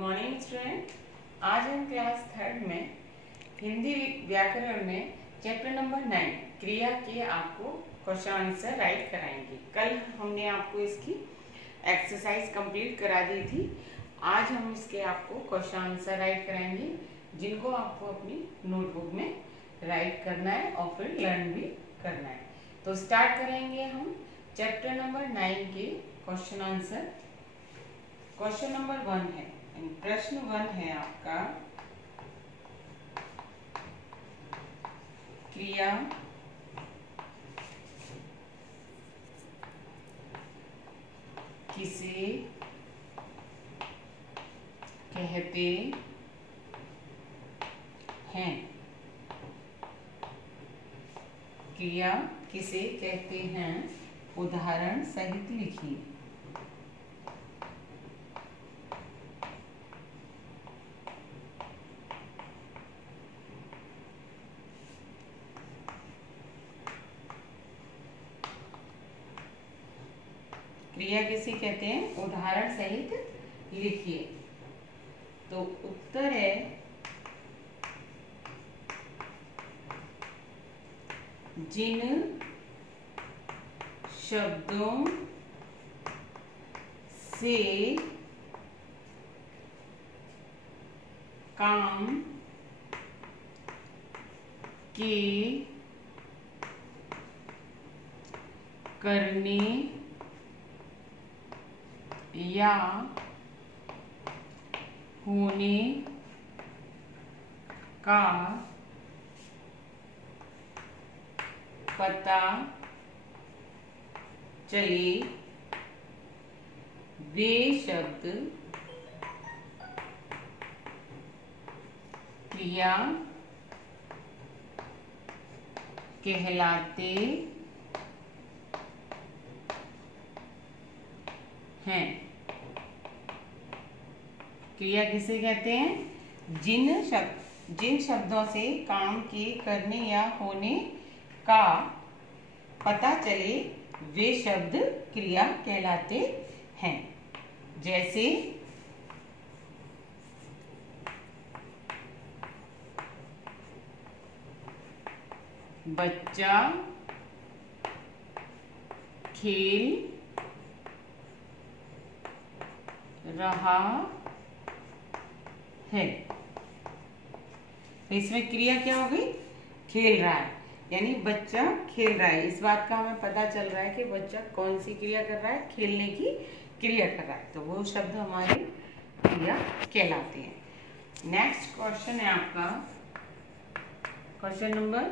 Morning student. आज हम class third में हिंदी व्याकरण में चैप्टर नंबर 9 क्रिया के आपको क्वेश्चन आंसर राइट कराएंगे। कल हमने आपको इसकी एक्सरसाइज कंप्लीट करा दी थी। आज हम इसके आपको क्वेश्चन आंसर राइट कराएंगे, जिनको आपको अपनी नोटबुक में राइट करना है और फिर लर्न भी करना है। तो स्टार्ट करेंगे हम चैप्टर नंबर 9 के क्वेश्चन आंसर। क्वेश्चन नंबर 1 है, प्रश्न 1 है आपका, क्रिया किसे कहते हैं? क्रिया किसे कहते हैं, उदाहरण सहित लिखिए। क्रिया किसे कहते हैं, उदाहरण सहित लिखिए। तो उत्तर है जिन शब्दों से काम के करने या होने का पता चले, वे शब्द क्रिया कहलाते हैं। क्रिया किसे कहते हैं, जिन शब्दों से काम के करने या होने का पता चले, वे शब्द क्रिया कहलाते हैं। जैसे बच्चा खेल रहा है। तो इसमें क्रिया क्या हो गई, खेल रहा है, यानी बच्चा खेल रहा है। इस बात का हमें पता चल रहा है कि बच्चा कौन सी क्रिया कर रहा है, खेलने की क्रिया कर रहा है। तो वो शब्द हमारे क्रिया कहलाते हैं। नेक्स्ट क्वेश्चन है आपका क्वेश्चन नंबर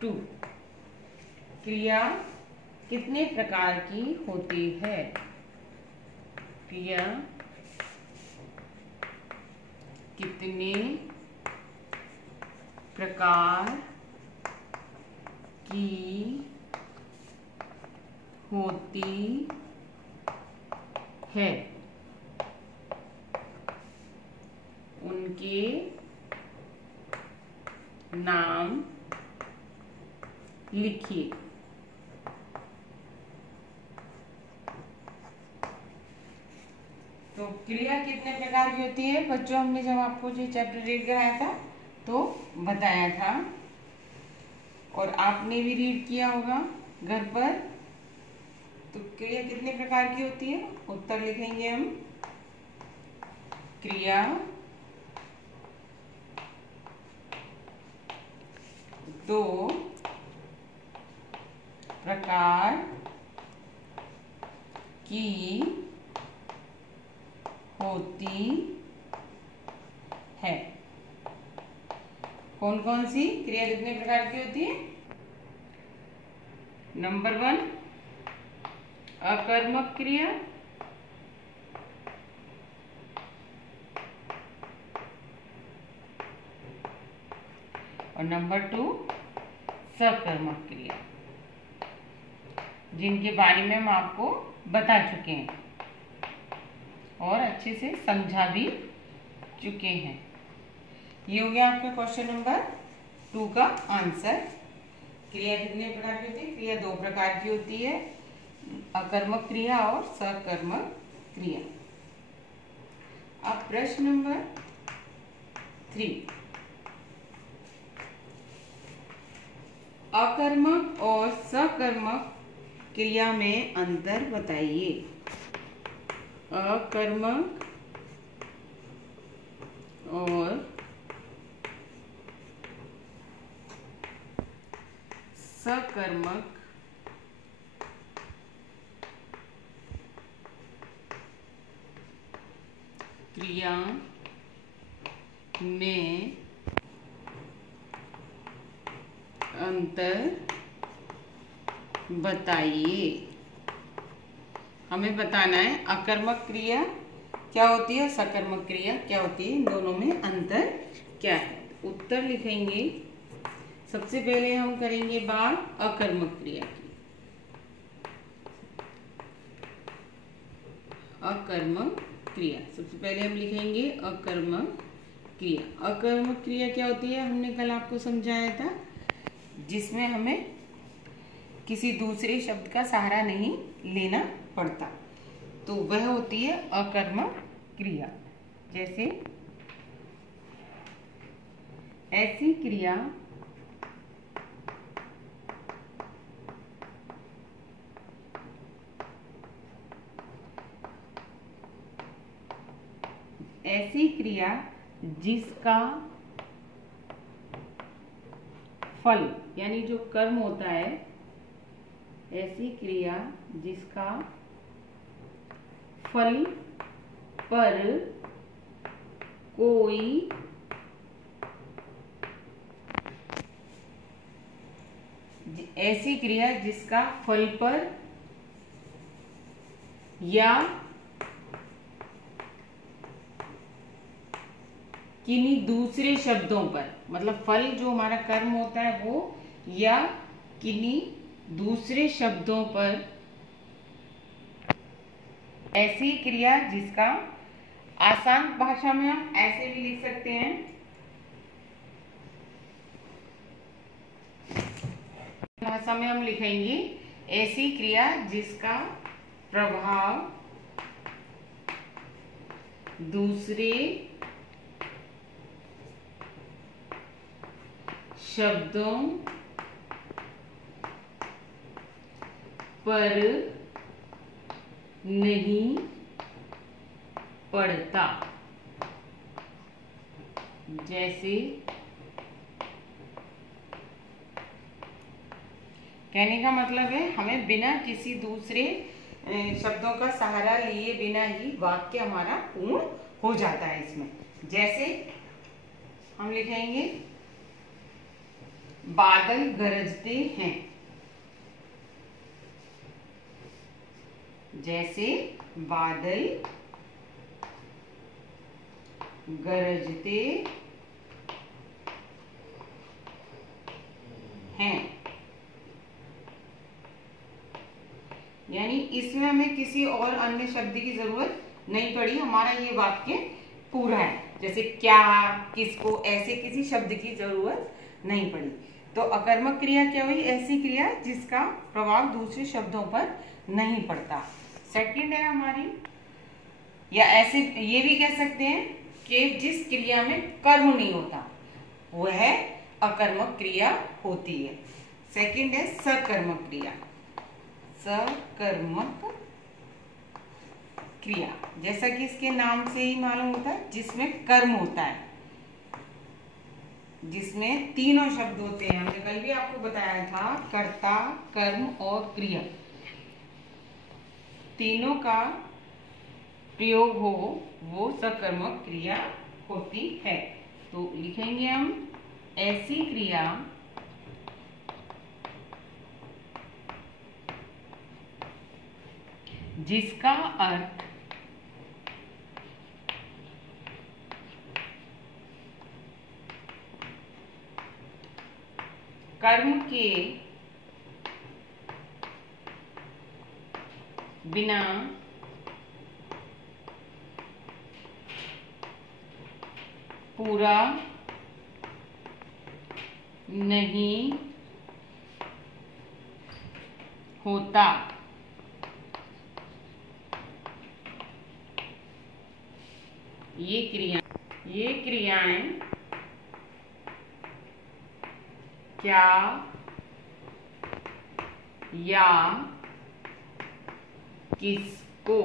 2। क्रिया कितने प्रकार की होती है? क्रिया कितने प्रकार की होती है, उनके नाम लिखिए। तो क्रिया कितने प्रकार की होती है बच्चों, हमने जब आपको जो चैप्टर रीड कराया था तो बताया था, और आपने भी रीड किया होगा घर पर। तो क्रिया कितने प्रकार की होती है, उत्तर लिखेंगे हम। क्रिया दो प्रकार की होती है। कौन कौन सी क्रिया कितने प्रकार की होती है? नंबर 1 अकर्मक क्रिया, और नंबर 2 सकर्मक क्रिया, जिनके बारे में हम आपको बता चुके हैं और अच्छे से समझा भी चुके हैं। ये हो गया आपका क्वेश्चन नंबर 2 का आंसर। क्रिया कितने प्रकार की होती है? क्रिया 2 प्रकार की होती है, अकर्मक क्रिया और सकर्मक क्रिया। प्रश्न नंबर 3, अकर्मक और सकर्मक क्रिया में अंतर बताइए। अकर्मक और सकर्मक क्रिया में अंतर बताइए। हमें बताना है अकर्मक क्रिया क्या होती है, सकर्मक क्रिया क्या होती है, इन दोनों में अंतर क्या है। उत्तर लिखेंगे। सबसे पहले हम करेंगे बात अकर्मक क्रिया की। अकर्मक क्रिया सबसे पहले हम लिखेंगे अकर्मक क्रिया। अकर्मक क्रिया क्या होती है, हमने कल आपको समझाया था, जिसमें हमें किसी दूसरे शब्द का सहारा नहीं लेना पड़ता, तो वह होती है अकर्मक क्रिया। जैसे ऐसी क्रिया जिसका फल यानी जो कर्म होता है, ऐसी क्रिया जिसका फल पर कोई ऐसी क्रिया जिसका फल पर या किन्हीं दूसरे शब्दों पर, मतलब फल जो हमारा कर्म होता है वो, या किन्हीं दूसरे शब्दों पर, ऐसी क्रिया जिसका, आसान भाषा में हम ऐसे भी लिख सकते हैं, भाषा में हम लिखेंगे ऐसी क्रिया जिसका प्रभाव दूसरे शब्दों पर नहीं पड़ता। जैसे कहने का मतलब है हमें बिना किसी दूसरे शब्दों का सहारा लिए बिना ही वाक्य हमारा पूर्ण हो जाता है इसमें। जैसे हम लिखेंगे बादल गरजते हैं। जैसे बादल गरजते हैं, यानी इसमें हमें किसी और अन्य शब्द की जरूरत नहीं पड़ी, हमारा ये वाक्य पूरा है। जैसे क्या, किसको, ऐसे किसी शब्द की जरूरत नहीं पड़ी। तो अकर्मक क्रिया क्या हुई, ऐसी क्रिया जिसका प्रभाव दूसरे शब्दों पर नहीं पड़ता। सेकंड है हमारी, या ऐसे ये भी कह सकते हैं कि जिस क्रिया में कर्म नहीं होता वह अकर्मक क्रिया होती है। सेकंड है सकर्मक क्रिया। सकर्मक क्रिया जैसा कि इसके नाम से ही मालूम होता है, जिसमें कर्म होता है, जिसमें तीनों शब्द होते हैं। हमने कल भी आपको बताया था, कर्ता, कर्म और क्रिया, तीनों का प्रयोग हो वो सकर्मक क्रिया होती है। तो लिखेंगे हम ऐसी क्रिया जिसका अर्थ कर्म के बिना पूरा नहीं होता। ये क्रियाएं क्या या किसको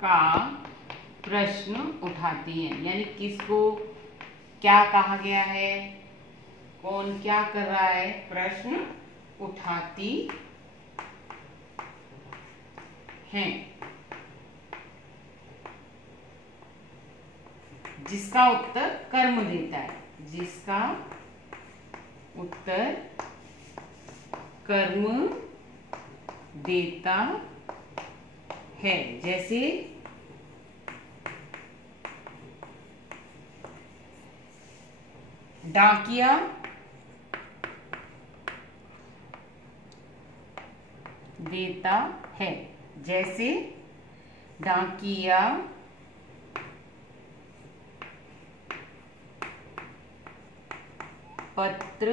का प्रश्न उठाती है, यानी किसको क्या कहा गया है, कौन क्या कर रहा है, प्रश्न उठाती हैं। जिसका उत्तर कर्म देता है, जिसका उत्तर कर्म देता है। जैसे डाकिया देता है, जैसे डाकिया पत्र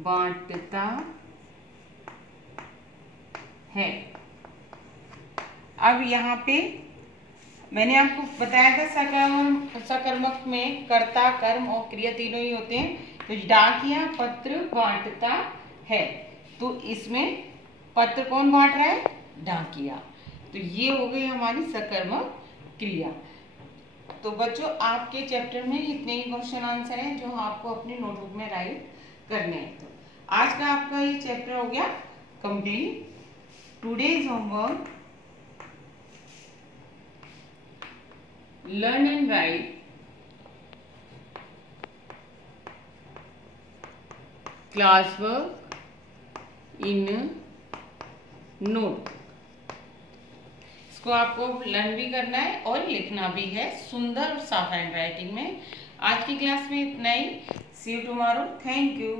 बांटता है। अब यहाँ पे मैंने आपको बताया था सकर्मक में कर्ता, कर्म और क्रिया तीनों ही होते हैं। तो डाकिया पत्र बांटता है, तो इसमें पत्र कौन बांट रहा है, डाकिया। तो ये हो गई हमारी सकर्मक क्रिया। तो बच्चों, आपके चैप्टर में इतने ही क्वेश्चन आंसर हैं जो आपको अपनी नोटबुक में राइट करने हैं। तो आज का आपका ये चैप्टर हो गया complete. Today's homework, learn and write classwork in note। इसको आपको लर्न भी करना है और लिखना भी है सुंदर और साफ हैंड राइटिंग में। आज की क्लास में इतना ही। सी यू टुमारो। Thank you.